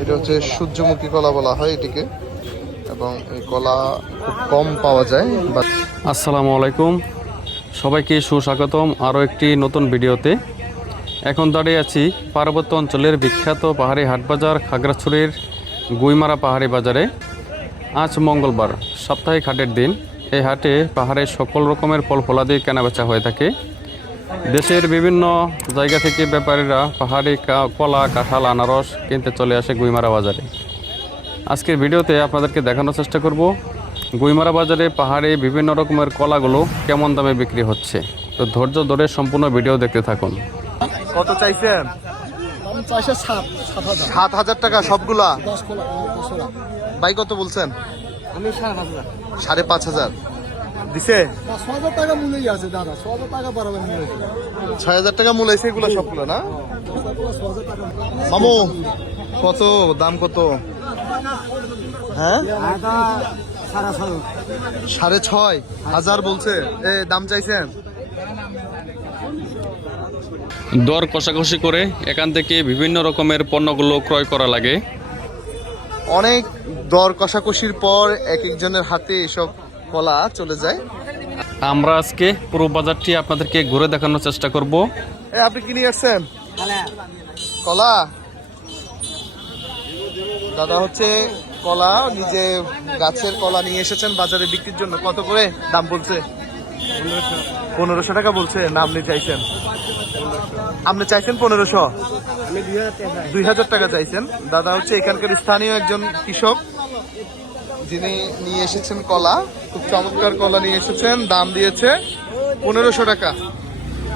এটা হচ্ছে সূর্যমুখী কলা বলা হয় এটিকে, এবং এই কলা খুব কম পাওয়া যায়। আসসালামু আলাইকুম, সবাইকে সুস্বাগতম আরও একটি নতুন ভিডিওতে। এখন দাঁড়িয়ে আছি পার্বত্য অঞ্চলের বিখ্যাত পাহাড়ি হাটবাজার খাগড়াছড়ির গুইমারা পাহাড়ি বাজারে। আজ মঙ্গলবার, সাপ্তাহিক হাটের দিন। এই হাটে পাহাড়ের সকল রকমের ফল ফলাদি কেনাবেচা হয়ে থাকে। দেশের বিভিন্ন জায়গা থেকে ব্যাপারীরা পাহাড়ি কলা, কাঁঠাল, আনারস কিনতে চলে আসে গুইমারা বাজারে। আজকের ভিডিওতে আপনাদেরকে দেখানোর চেষ্টা করব গুইমারা বাজারে পাহাড়ে বিভিন্ন রকমের কলাগুলো কেমন দামে বিক্রি হচ্ছে। তো ধৈর্য ধরে সম্পূর্ণ ভিডিও দেখতে থাকুন। কত চাইছেন? 7,000 টাকা সবগুলা। ভাই কত বলছেন? আমি 5,500 দিছে। 6,000 টাকা মূল্যই আছে দাদা, 6,000 টাকা বাড়াবেন মূল্য। 6,000 টাকা মূল্য আছে এগুলো সবগুলো না? মামু কত দাম কত? হ্যাঁ 6,500 বলছে। দাম চাইছেন? দর কষাকষি করে এখান থেকে বিভিন্ন রকমের পণ্যগুলো ক্রয় করা লাগে। অনেক দর কষাকষির পর এক একজনের হাতে এসব কলা চলে যায়। আমরা আজকে পুরো বাজারটি আপনাদেরকে ঘুরে দেখানোর চেষ্টা করব। আপনি কি নিয়ে আসছেন? কলা। দাদা হচ্ছে কলা, নিজে গাছের কলা নিয়ে এসেছেন বাজারে বিক্রির জন্য। কত করে দাম বলছে? 1500 টাকা বলছে। না আপনি চাইছেন? আপনি চাইছেন 1500? 2,000 টাকা চাইছেন। দাদা হচ্ছে এখানকার স্থানীয় একজন কৃষক, যিনি নিয়ে এসেছেন কলা। খুব চমৎকার কলা নিয়ে এসেছেন। দাম দিয়েছে 1500 টাকা।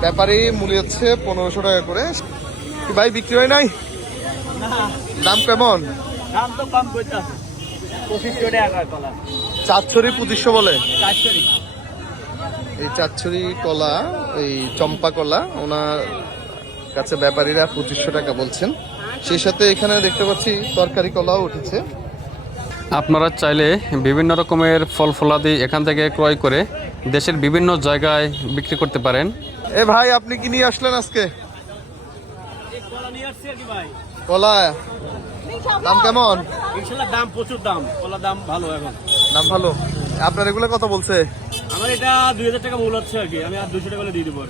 ব্যাপারী মূল্য হচ্ছে 1500 টাকা করে। ভাই বিক্রি হয় নাই? দাম কেমন? দাম তো কম কইতাছে, 2500 টাকা কলা। চারছড়ি 2500 বলে। এই চারছড়ি কলা, এই চম্পা কলা, ওনার কাছে ব্যাপারীরা 2500 টাকা বলছেন। সেই সাথে এখানে দেখতে পাচ্ছি তরকারি কলাও উঠেছে। আপনারা চাইলে বিভিন্ন রকমের ফল ফলাদি এখান থেকে ক্রয় করে দেশের বিভিন্ন জায়গায় বিক্রি করতে পারেন। ভাই আপনি কি নিয়ে আসলেন আজকে? কলা দাম কেমন? ইনশাআল্লাহ দাম প্রচুর, দাম কলা দাম ভালো। এখন দাম ভালো। আপনার এগুলো কত বলছে? আমার এটা 2,000 টাকা মূল্য হচ্ছে আর কি। আমি আর 200 টাকা করে দিয়ে দেবো।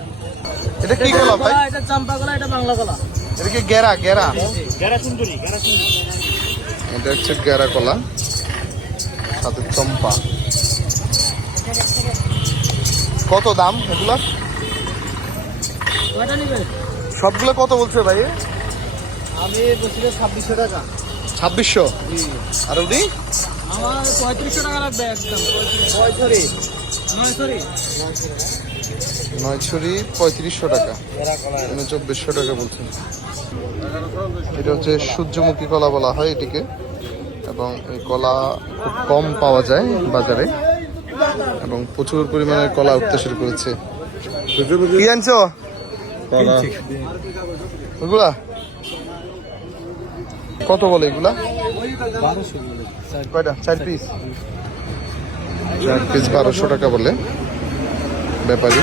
এটা কি কলা ভাই? এটা চাম্পা কলা, এটা বাংলা কলা। এটা কি গেরা? গেরা সুন্দরী। এটা হচ্ছে গেরা কলা, সাথে চম্পা। কত দাম এগুলা? সবগুলো কত বলছে ভাই? আমি বলছি 2600 টাকা। 2600? আর উনি? আমার 3500 টাকা লাগবে একদম। 9 3500 টাকা। 2400 টাকা বলছেন। এটা হচ্ছে সূর্যমুখী কলা বলা হয় এটিকে, এবং এই কলা খুব কম পাওয়া যায় বাজারে, এবং প্রচুর পরিমাণে কলা উঠতে শুরু করেছে। কি আনছো? ওগুলা কত বলে? এগুলা কয়টা? 4 পিস। 4 পিস 1200 টাকা বলে ব্যাপারী।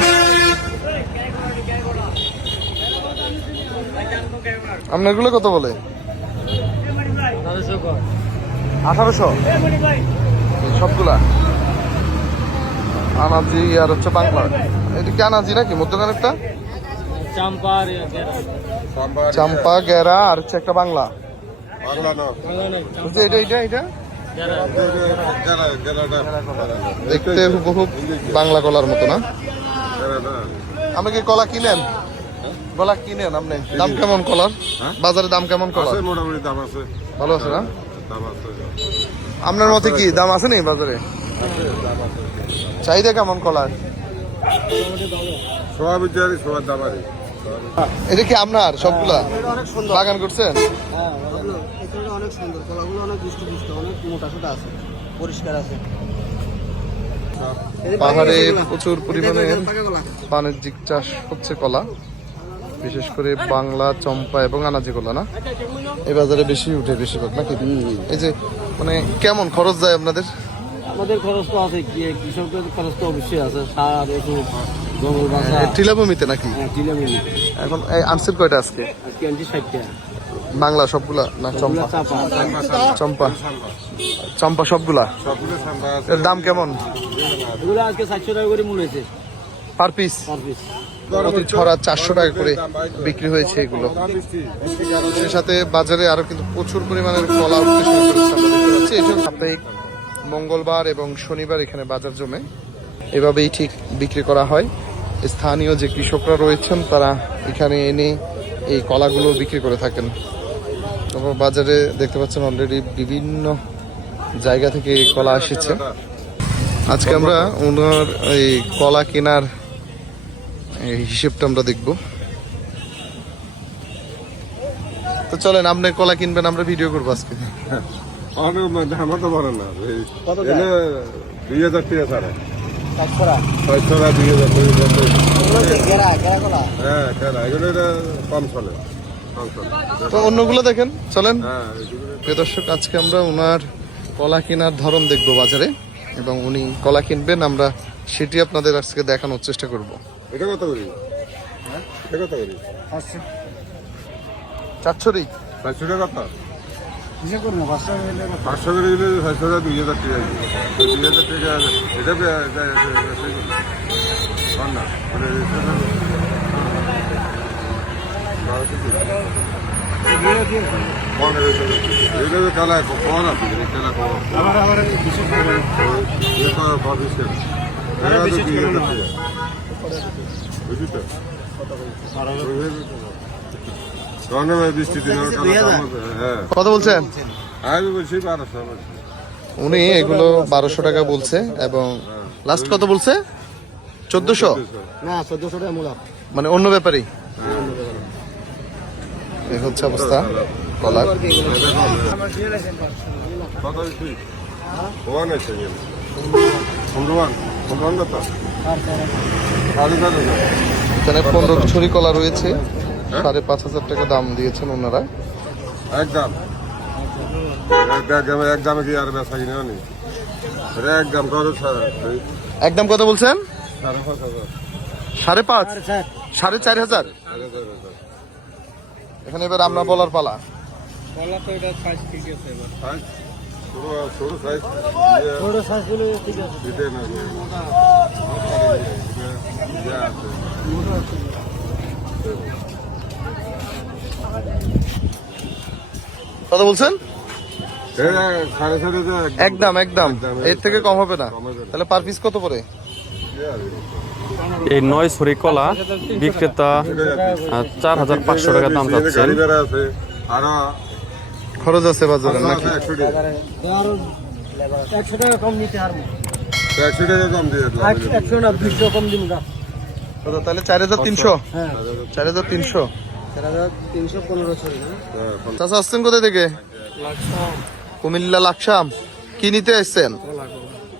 আপনার এগুলো কত বলে? 1800 সবগুলা। আনাজি আর হচ্ছে বাংলা। এটা কি আনাজি নাকি মধ্যখানেরটা? চাম্পা, গেরা আর হচ্ছে একটা বাংলা। এটা দেখতে হুবহু বাংলা কলার মতো না? আপনি কি কলা কিনেন? কলা কিনেন আপনি? দাম কেমন কলার? বাজারে দাম কেমন কলার? মোটামুটি দাম আছে, ভালো আছে না? দাম আছে। আপনার মতে কি দাম আছে নি বাজারে? চাহিদা কেমন কলার? সবার বিচারি সবার দাম আর এটা কি আপনার সবগুলা বাগান করছেন? অনেক সুন্দর কলাগুলো, অনেক দুষ্ট, অনেক মোটা সোটা আছে, পরিষ্কার আছে। পাহাড়ে প্রচুর পরিমাণে বাণিজ্যিক চাষ হচ্ছে কলা, বিশেষ করে বাংলা, চম্পা এবং আনাজি কলা না? এই বাজারে বেশি উঠে বেশিরভাগ নাকি? এই যে মানে কেমন খরচ যায় আপনাদের? আমাদের খরচ তো আছে, কৃষকদের খরচ তো অবশ্যই আছে। সার, ওষুধ, জঙ্গল বাঁচা। টিলাভূমিতে নাকি? টিলাভূমি। এখন আনছেন কয়টা আজকে? আজকে আনছি 60টা। বাংলা সবগুলা না চম্পা? চম্পা চম্পা সবগুলা। সবগুলো সাম্বা আছে। এর দাম কেমন এগুলো আজকে 400 টাকা করে মূল্য হয়েছে পার পিস? Per piece. প্রতি ছড়া 400 টাকা করে বিক্রি হয়েছে এগুলো। সেই সাথে বাজারে আরো কিন্তু প্রচুর পরিমাণের কলা উঠতে শুরু করেছে আমরা দেখতে পাচ্ছি। এটা সাপ্তাহিক মঙ্গলবার এবং শনিবার এখানে বাজার জমে, এভাবেই ঠিক বিক্রি করা হয়। স্থানীয় যে কৃষকরা রয়েছেন তারা এখানে এনে এই কলাগুলো বিক্রি করে থাকেন। তারপর বাজারে দেখতে পাচ্ছেন অলরেডি বিভিন্ন জায়গা থেকে এই কলা এসেছে। আজকে আমরা ওনার এই কলা কেনার এই হিসেবটা আমরা দেখব। তো চলেন, আপনি কলা কিনবেন, আমরা ভিডিও করবো আজকে। আমার তো বড় না কত দাম? এলে 2000 টাকা ছাড়া 400 টাকা। 600 টাকা 2000 টাকা। এগুলো হচ্ছে গেরা কলা। হ্যাঁ কেন এগুলো এটা কম চলে, কম চলে। তো অন্যগুলো দেখেন, চলেন। হ্যাঁ এগুলো প্রিয় দর্শক, আজকে আমরা ওনার কলা কেনার ধরন দেখবো বাজারে, এবং উনি কলা কিনবেন, আমরা সেটি আপনাদের আজকে দেখানোর চেষ্টা করব। এটা কত করি? এটা কত করি? চাচ্ছরি 400 টাকা কত? কিসে করবো 500 টাকা হলে 500 করে দিলে 600 টাকা 2000 টাকা। 2000 টাকা এটা না এটা কালা কখন আছে কালা কখন আবার কিসে করবো? বৃষ্টি দিন হ্যাঁ কত বলছেন? আমি বলছি 1200 বলছি। উনি এগুলো 1200 টাকা বলছে, এবং লাস্ট কত বলছে? 1400। না 1400 টাকা মূলা। মানে অন্য ব্যাপারই। এই হচ্ছে অবস্থা কলার। কত হয়েছে? ওয়ান আছে সুন্দরবন সুন্দরবন কত? সাড়ে 4,000। এখানে 15 ছড়ি কলা রয়েছে, 5,500 টাকা দাম দিয়েছেন ওনারা। একদম একদমে কি আর বেচা কিনে নি একদম করো একদম কত বলছেন? 5,500। 5,500, 4,500। এখানে এবার আমরা বলার পালা। কলা তো এটা সাইজ ঠিক আছে এবার। সাইজ ছোট সাইজ ছোট সাইজ গুলো ঠিক আছে। দিতে না কত বলছেন? 4,500 একদম একদম, এর থেকে কম হবে না। তাহলে পার পিস কত পড়ে? এই 9 ছড়ি কলা বিক্রেতা 4,500 টাকা দাম চাচ্ছেন। আছে আরো খরচ আছে বাজারে নাকি? 100 টাকা। আরো 100 টাকা কম নিতে পারবো। 100 টাকা কম দিয়ে দিলাম। 100 না 200 কম দিন না। কত তাহলে? 4,300। হ্যাঁ 4,300। 4315 ছড়ি না। চাচা আসছেন কোথায় থেকে? কুমিল্লা লাকসাম। কি নিতে আসছেন?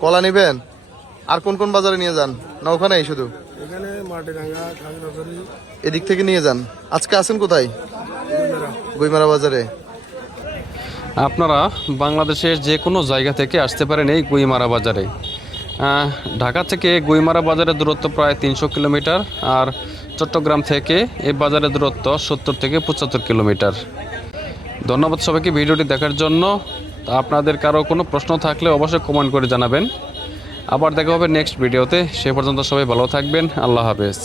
কলা নিবেন? আর কোন কোন বাজারে নিয়ে যান, না ওখানেই শুধু? এখানে মাটিরাঙ্গা খাগড়াছড়ি এদিক থেকে নিয়ে যান। আজকে আছেন কোথায়? গুইমারা বাজারে। আপনারা বাংলাদেশের যে কোনো জায়গা থেকে আসতে পারেন এই গুইমারা বাজারে। ঢাকা থেকে গুইমারা বাজারের দূরত্ব প্রায় 300 কিলোমিটার, আর চট্টগ্রাম থেকে এই বাজারের দূরত্ব 70 থেকে 75 কিলোমিটার। ধন্যবাদ সবাইকে ভিডিওটি দেখার জন্য। তা আপনাদের কারো কোনো প্রশ্ন থাকলে অবশ্যই কমেন্ট করে জানাবেন। আবার দেখা হবে নেক্সট ভিডিওতে। সে পর্যন্ত সবাই ভালো থাকবেন। আল্লাহ হাফেজ।